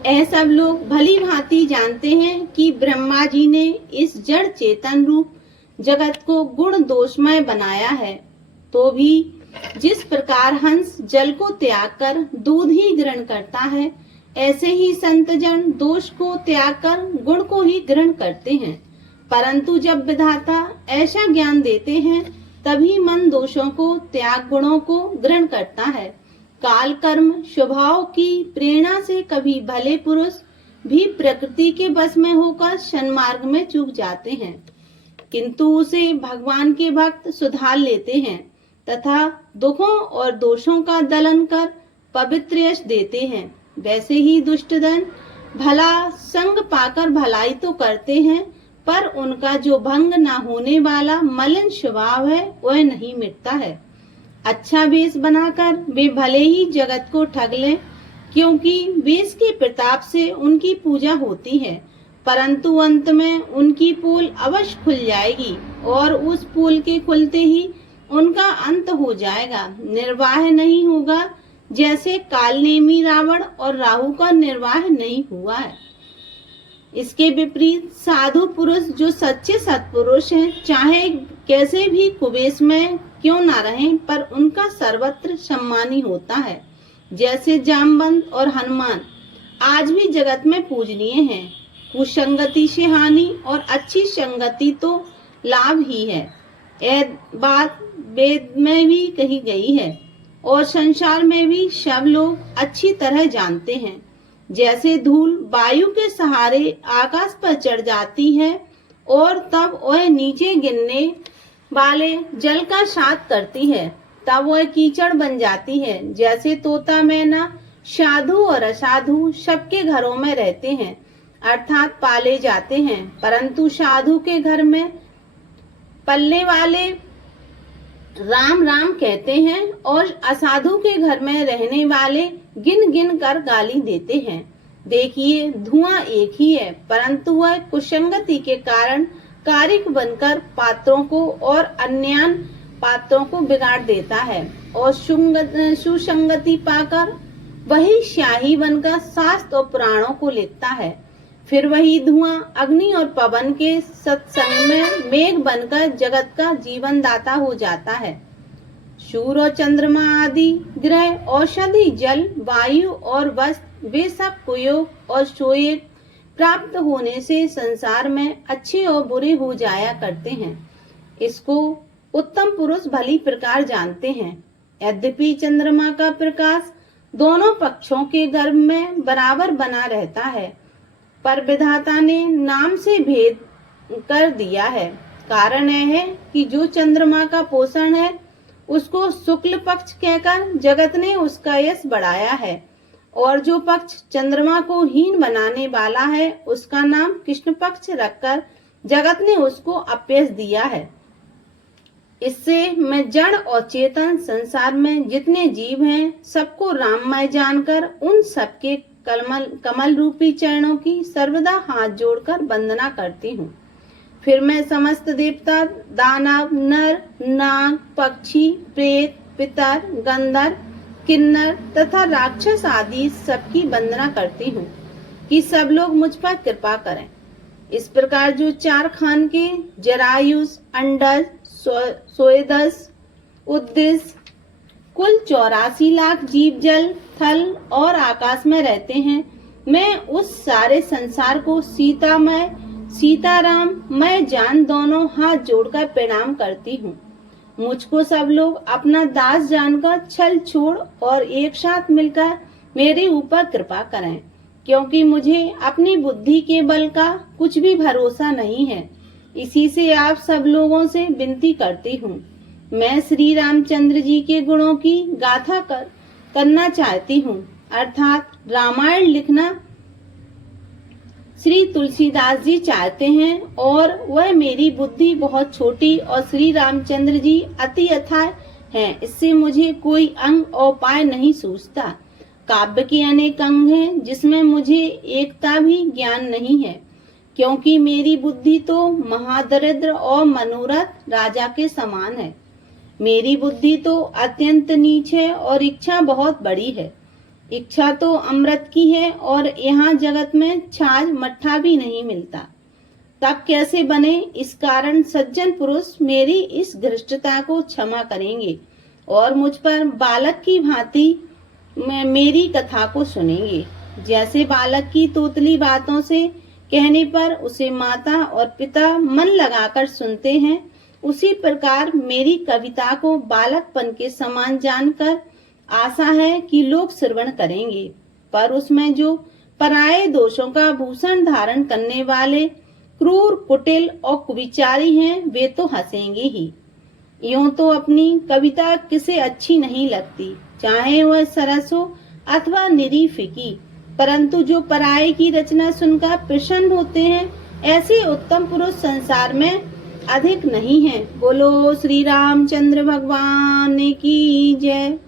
सब लोग भली भांति जानते हैं कि ब्रह्मा जी ने इस जड़ चेतन रूप जगत को गुण दोषमय बनाया है, तो भी जिस प्रकार हंस जल को त्याग कर दूध ही ग्रहण करता है, ऐसे ही संत जन दोष को त्याग कर गुण को ही ग्रहण करते हैं। परंतु जब विधाता ऐसा ज्ञान देते हैं, तभी मन दोषों को त्याग गुणों को ग्रहण करता है। काल कर्म स्वभाव की प्रेरणा से कभी भले पुरुष भी प्रकृति के बस में होकर सन्मार्ग में चूक जाते हैं, किंतु उसे भगवान के भक्त सुधार लेते हैं तथा दुखों और दोषों का दलन कर पवित्र यश देते हैं। वैसे ही दुष्टजन भला संग पाकर भलाई तो करते हैं, पर उनका जो भंग न होने वाला मलिन स्वभाव है वह नहीं मिटता है। अच्छा वेश बनाकर वे भले ही जगत को ठग लें, क्योंकि वेश के प्रताप से उनकी पूजा होती है, परंतु अंत में उनकी पोल अवश्य खुल जाएगी और उस पोल के खुलते ही उनका अंत हो जाएगा, निर्वाह नहीं होगा, जैसे कालनेमी रावण और राहु का निर्वाह नहीं हुआ है। इसके विपरीत साधु पुरुष जो सच्चे सत्पुरुष हैं, चाहे कैसे भी कुवेश में क्यों ना रहें, पर उनका सर्वत्र सम्मान ही होता है। जैसे जामवंत और हनुमान आज भी जगत में पूजनीय हैं। कुसंगति से हानि और अच्छी संगति तो लाभ ही है, यह बात वेद में भी कही गई है और संसार में भी सब लोग अच्छी तरह जानते हैं। जैसे धूल वायु के सहारे आकाश पर चढ़ जाती है और तब वह नीचे गिरने वाले जल का साथ करती है, तब वह कीचड़ बन जाती है। जैसे तोता मैना साधु और असाधु सबके घरों में रहते हैं, अर्थात पाले जाते हैं, परंतु साधु के घर में पलने वाले राम राम कहते हैं और असाधु के घर में रहने वाले गिन गिन कर गाली देते हैं। देखिए, धुआं एक ही है, परंतु वह कुसंगति के कारण कारिक बनकर पात्रों को और अन्य पात्रों को बिगाड़ देता है और सुसंगति पाकर वही स्याही बनकर शास्त्र और पुराणों को लिखता है। फिर वही धुआं अग्नि और पवन के सत्संग में मेघ बनकर जगत का जीवन दाता हो जाता है। सूर्य और चंद्रमा आदि ग्रह, औषधि, जल, वायु और वस्त्र, वे सब कुयोग और शोएब प्राप्त होने से संसार में अच्छे और बुरे हो जाया करते हैं। इसको उत्तम पुरुष भली प्रकार जानते हैं। यद्यपि चंद्रमा का प्रकाश दोनों पक्षों के गर्भ में बराबर बना रहता है, पर विधाता ने नाम से भेद कर दिया है। कारण यह है कि जो चंद्रमा का पोषण है, उसको शुक्ल पक्ष कहकर जगत ने उसका यश बढ़ाया है, और जो पक्ष चंद्रमा को हीन बनाने वाला है, उसका नाम कृष्ण पक्ष रखकर जगत ने उसको अपयश दिया है। इससे मैं जड़ और चेतन संसार में जितने जीव हैं, सबको राममय जानकर उन सबके कमल रूपी चरणों की सर्वदा हाथ जोड़कर वंदना करती हूँ। फिर मैं समस्त देवता, दानव, नर, नाग, पक्षी, प्रेत, पितर, गंधर्व, किन्नर तथा राक्षस आदि सबकी वंदना करती हूँ कि सब लोग मुझ पर कृपा करें। इस प्रकार जो चार खान के जरायुष, अंडज, स्वेदस, उद्देश्य कुल 84 लाख जीव जल, थल और आकाश में रहते हैं, मैं उस सारे संसार को सीतामय, सीताराम मैं जान दोनों हाथ जोड़कर प्रणाम करती हूँ। मुझको सब लोग अपना दास जानकर छल छोड़ और एक साथ मिलकर मेरे ऊपर कृपा करें, क्योंकि मुझे अपनी बुद्धि के बल का कुछ भी भरोसा नहीं है। इसी से आप सब लोगों से विनती करती हूँ। मैं श्री रामचंद्र जी के गुणों की गाथा करना चाहती हूँ, अर्थात रामायण लिखना श्री तुलसीदास जी चाहते हैं, और वह मेरी बुद्धि बहुत छोटी और श्री रामचंद्र जी अति अथाह हैं। इससे मुझे कोई अंग और उपाय नहीं सूझता। काव्य के अनेक अंग हैं, जिसमें मुझे एकता भी ज्ञान नहीं है, क्योंकि मेरी बुद्धि तो महादरिद्र और मनोरथ राजा के समान है। मेरी बुद्धि तो अत्यंत नीच है और इच्छा बहुत बड़ी है। इच्छा तो अमृत की है और यहाँ जगत में छाछ मट्ठा भी नहीं मिलता। तब कैसे बने, इस कारण सज्जन पुरुष मेरी इस धृष्टता को क्षमा करेंगे और मुझ पर बालक की भांति मेरी कथा को सुनेंगे। जैसे बालक की तोतली बातों से कहने पर उसे माता और पिता मन लगाकर सुनते हैं, उसी प्रकार मेरी कविता को बालकपन के समान जानकर आशा है कि लोग श्रवण करेंगे, पर उसमें जो पराये दोषों का भूषण धारण करने वाले क्रूर, कुटिल और कुविचारी हैं, वे तो हंसेंगे ही। यूं तो अपनी कविता किसे अच्छी नहीं लगती, चाहे वह सरस हो अथवा निरी फीकी, परंतु जो पराये की रचना सुनकर प्रसन्न होते हैं, ऐसे उत्तम पुरुष संसार में अधिक नहीं है। बोलो श्री रामचंद्र भगवान की जय।